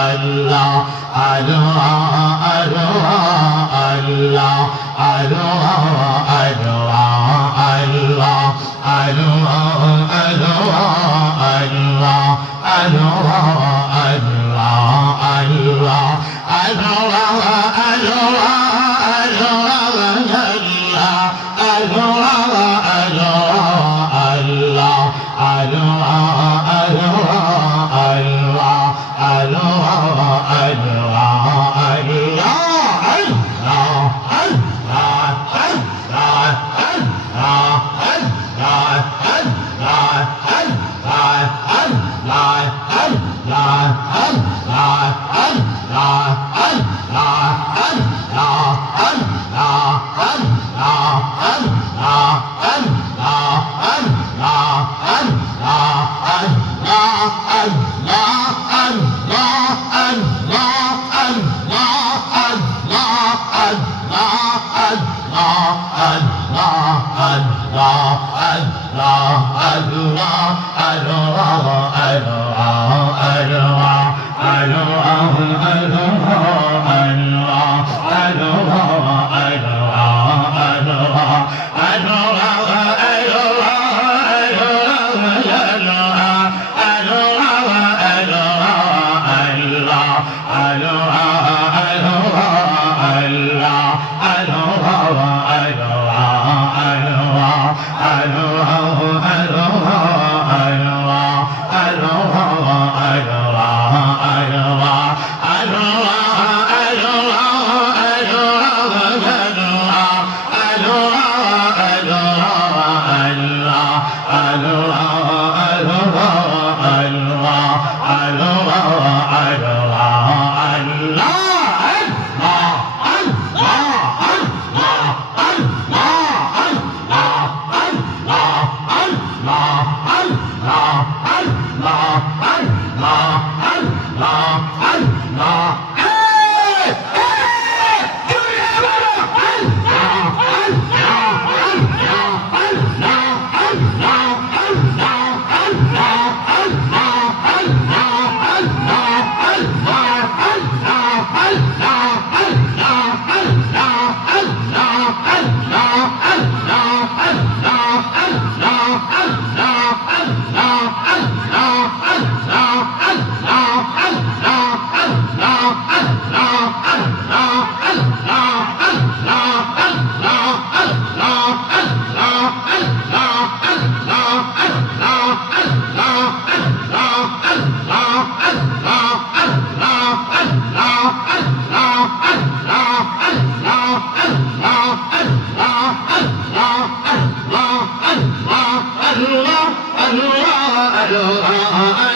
আল্লাহ আলো আলো আল্লাহ আলো আলো আল্লাহ আলো আলো আল্লাহ আলো Allah I know. আলো আল্লাহ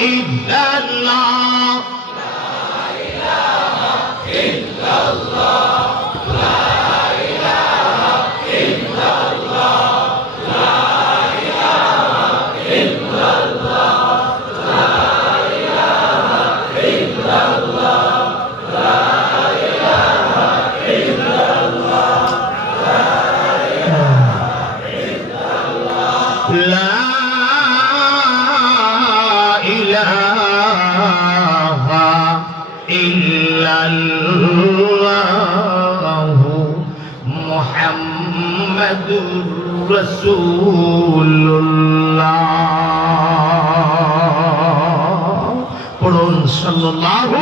لا ইল্লাল্লাহু মুহাম্মাদুর রাসূলুল্লাহ। পড়ুন সাল্লাল্লাহু